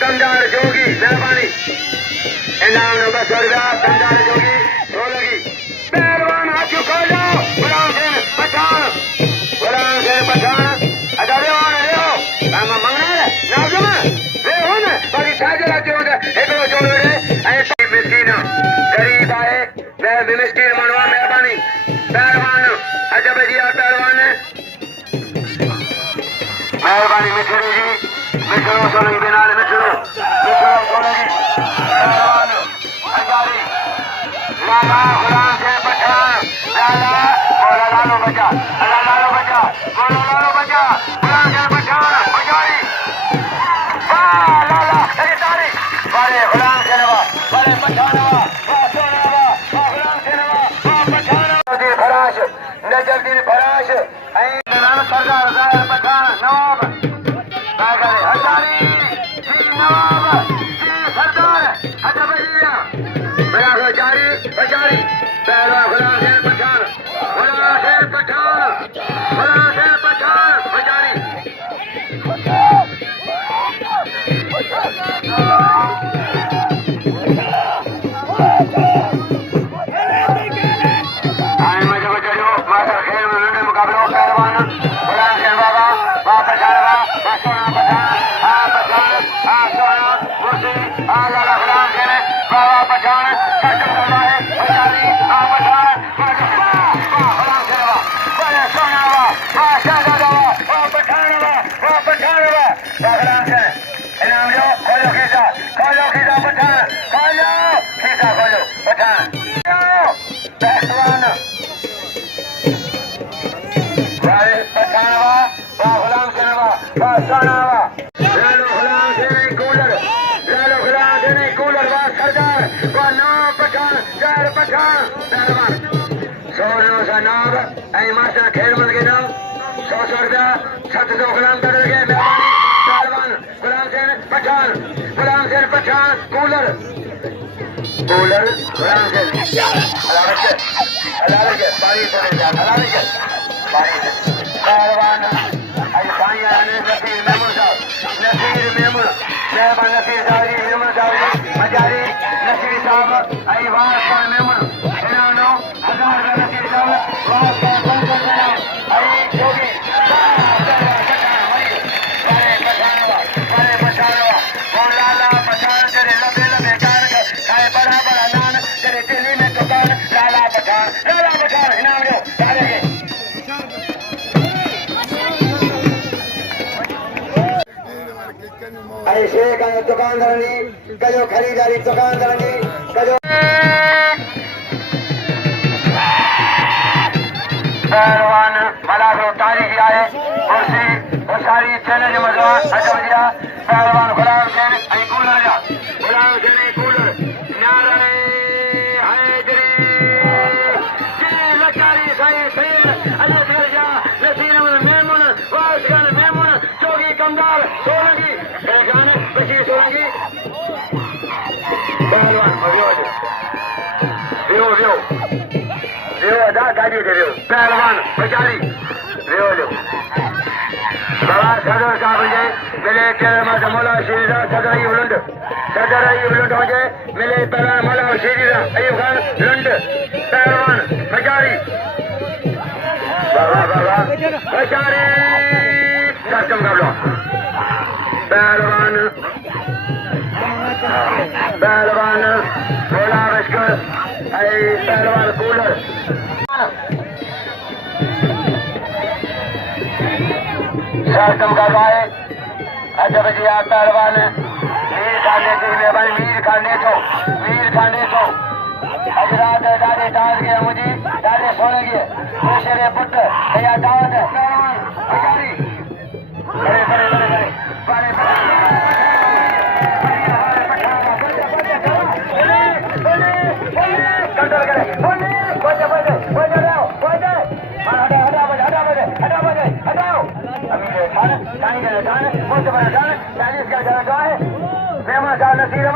कंगार जोगी मेहरबानी इनाम नो 200 रुपया कंगार जोगी ढोलकी पहलवान हाथ खो जाओ गुलाम सिंह पठान अच्छा रे काम मंगना रे नाजुम रे हो न बाकी छाजे लाते हो एकलो जोड़ रे ऐ मिस्कीन गरीब आए मैं भी मिस्कीन मनवा मेहरबानी पहलवान अच्छा भैया पहलवान मेहरबानी मिठड़े जी मिठड़ो सोलंगी बिनाल मिठड़ो सोलंगी पहलवान अंजारी लाला गुलाम से पठान लाला बोला लालो बचा लालो बचा बोला लालो बचा गुलाम से पठान अंजारी वाह लाला अरे तारी वाले गुलाम से नवा वाले पठानवा वाह सोनावा वाह गुलाम से नवा वाह पठानवा दी फराश नजर दी फराश ऐ सरदार ज़ाहिर पठान नवाब पहलवान गुलाम से पठान गुलाम से पठान गुलाम से पठान बजारी आए मजे बजारियो माता खेल में लड़े मुकाबला पहलवान गुलाम से बाबा वाह पठान वाह सोना पठान सोना कुर्सी लाला गुलाम से बाबा पठान सचल करवा है बजारी पठान इनाम जो खोलो खीसा पठान खोलो खीसा खोलो पठान पहलवान वाले पठानवा वाह गुलाम से नवा वाह सोनावा लालो गुलाम से नहीं कूलर वाह सरदार वाह नाम पठान ज़ाहिर पठान पहलवान 100 सा नाम ऐ मास्टर खेल मत के नाम 100 रुपया 700 गुलाम कर गए मेहरबानी पहलवान गुलाम से पठान कूलर गुलाम से हलाल के पानी से पहलवान आई पानी आने नसीर मेमन साहब मेहरबान नसीर साहब मेमन साहब मजारी नसीर साहब आई वास मेमन इनानो 1000 रुपया नसीर साहब वास आई जोगी लाला पठान तेरे लबे कान खाए बड़ा नान तेरे दिल्ली में दुकान लाला पठान इनाम दो डालेंगे ऐसे का दुकानदार ने कजो खरीदारी दुकानदार ने कजो पहलवान मलाखरो तारीख आए कुर्सी सारी चैनल मजवा अच्छा पहलवान गुलाम से कूलर जा गुलाम से कूलर नारे हैदरी लचारी सही अल्लाह दर्जा नसीर मेमन वासगन मेमन चौकी कमदार सोलंगी गाने बची सोलंगी पहलवान वियो अदा गाड़ी दे रहे पहलवान बेचारी वियो बाबा सदर साहब मुझे मिले चेयरमैन मौला श्रीरा सदर लुंड मुझे मिले पहलवान मौला श्रीरा अयूब खान लुंड पहलवान बेचारी बाबा बेचारी कस्टम कर लो पहलवान मौला लश्कर पहलवान कूलर कम करवाए अच्छा भैया पहलवान मीर खाने की मेहरबानी मीर खाने तो हजरात दादे दाद के मुझे दादे सोने के दूसरे पुत्र भैया दावत है बेचारी बड़े कंट्रोल करे हटाओ अभी ठान मुझसे बड़ा ठान 40 का है राजा नसीर